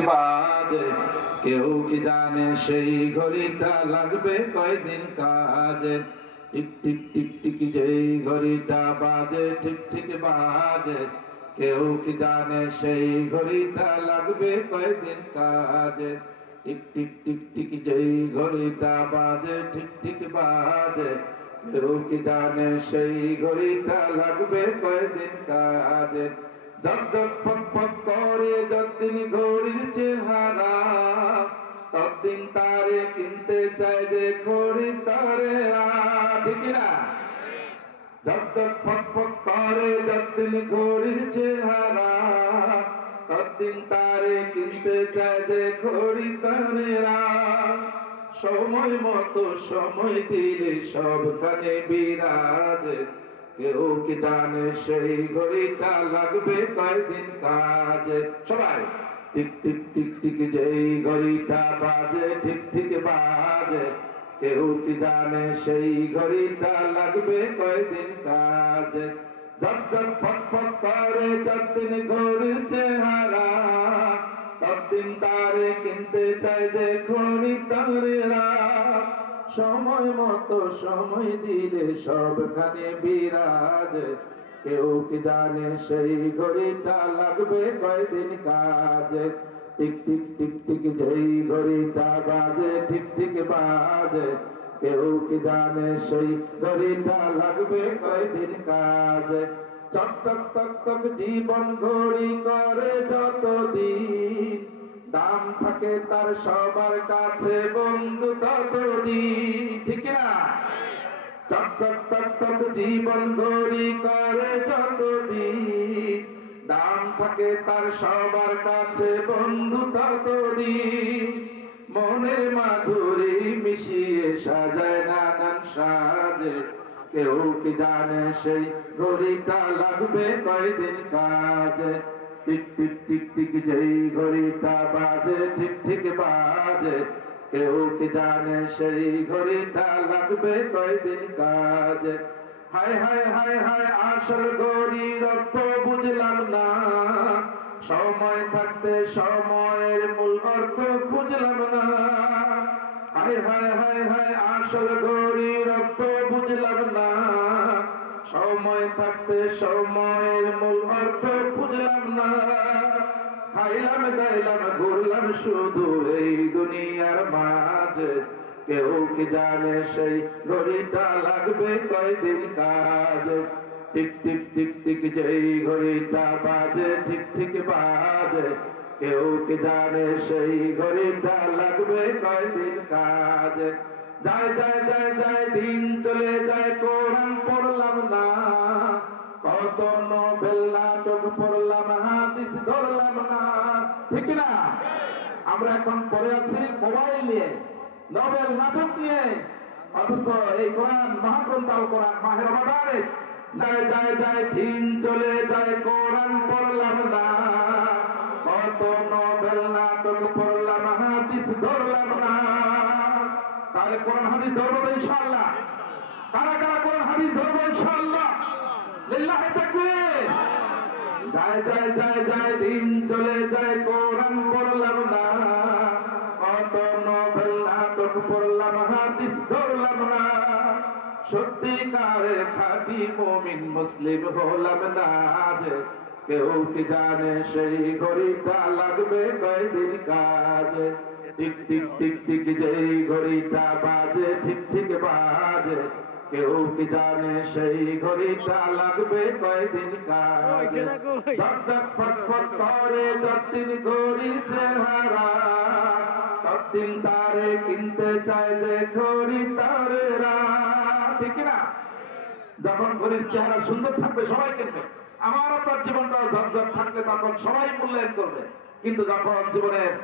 বাজে কেউ কি জানে সেই ঘড়িটা লাগবে কয়দিন কাজে টিক টিক টিক টিক যেই ঘড়িটা বাজে ঠিক ঠিক বাজে কেউ কি জানে সেই ঘড়িটা লাগবে কয়দিন কাজে টিক টিক টিক টিক যেই ঘড়িটা বাজে ঠিক ঠিক বাজে কেউ কি জানে সেই ঘড়িটা লাগবে কয়দিন কাজে জগ জগ ফক ফক করে যতদিন ঘড়ির চেহারা ততদিন তারে কিনতে চায় যে খরিদ্দারেরা ঠিক না জগ জগ ফক ফক করে যতদিন ঘড়ির চেহারা ততদিন তারে কিনতে চায় যে খরিদ্দারেরা সময় মতো সময় দিলে সবখানে বিরাজে কেউ কি জানে সেই ঘড়িটা লাগবে কয়দিন কাজে সবাই টিক টিক টিক টিক যেই ঘড়িটা বাজে ঠিক ঠিক বাজে কেউ কি জানে সেই ঘড়িটা লাগবে কয়দিন কাজে জগ জগ ফক ফক করে যতদিন ঘড়ির চেহারা ততদিন তারে কিনতে চায় যে খরিদ্দারেরা সময় মতো সময় দিলে সবখানে বিরাজে কেউ কি জানে সেই ঘড়িটা লাগবে কয়দিন কাজে টিক টিক টিক টিক যেই ঘড়িটা বাজে ঠিক ঠিক বাজে কেউ কি জানে সেই ঘড়িটা লাগবে কয়দিন কাজে চক চক তক তক জীবন ঘড়ি করে যতদিন দাম থাকে তার সবার কাছে বন্ধু ততদিন ঠিক না চক চক তক তক জীবন ঘড়ি করে যতদিন দাম থাকে তার সবার কাছে বন্ধু ততদিন মনের মাধুরী মিশিয়ে সাজায় নানান সাজে কেউ কি জানে সেই ঘড়িটা লাগবে কয়দিন কাজে টিক টিক টিক টিক যেই ঘড়িটা বাজে ঠিক ঠিক বাজে কেউ কি জানে সেই ঘড়িটা লাগবে কয়দিন কাজে হায় হায় হায় হায় আসল ঘড়ির অর্থ বুঝলাম না সময় থাকতে সময়ের মূল অর্থ বুঝলাম না হায় হায় হায় হায় আসল ঘড়ির অর্থ বুঝলাম না সময় থাকতে সময়ের মূল অর্থ বুঝলাম না খাইলাম দাইলাম ঘুরলাম শুধু এই দুনিয়ার মাঝে কেউ কি জানে সেই ঘড়িটা লাগবে কয়দিন কাজে টিক টিক টিক টিক যেই ঘড়িটা বাজে ঠিক ঠিক বাজে কেউ কি জানে সেই ঘড়িটা লাগবে কয়দিন কাজে যায় যায় যায় যায় দিন চলে যায় কোরআন পড়লাম না কত নোবেল নাটক পড়লাম হাদিস ধরলাম না ঠিক না আমরা এখন পড়ে আছি মোবাইল নিয়ে নোবেল নাটক নিয়ে অথচ এই কোরআন মহাগ্রন্থ আল কোরআন মাহে রমাদানে যায় যায় যায় দিন চলে যায় কোরআন পড়লাম না কত নোবেল নাটক পড়লাম হাদিস ধরলাম না তাহলে কোরআন হাদিস ধরবো তো ইনশাআল্লাহ কারা কারা কোরআন হাদিস ধরবো ইনশাআল্লাহ লিল্লাহি তাকবীর যায় যায় যায় যায় দিন চলে যায় কোরআন পড়লাম না কত নোবেল নাটক পড়লাম হাদিস ধরলাম না সত্যিকারের খাঁটি মুমিন মুসলিম হলাম না যে কেউ কি জানে সেই ঘড়িটা লাগবে কয়দিন কাজে টিক টিক টিক টিক যেই ঘড়িটা বাজে ঠিক ঠিক বাজে কেউ কি জানে সেই ঘড়িটা লাগবে কয়দিন কাজে ঝক ঝক ফক ফক করে যতদিন ঘড়ির চেহারা ততদিন তারে কিনতে চায় যে খরিদ্দারেরা ঠিক না যখন ঘড়ির চেহারা সুন্দর থাকবে সবাই কিনবে আমার আপনার জীবনটাও ঝকঝক থাকলে তখন সবাই মূল্যায়ন করবে কিন্তু যখন জীবনের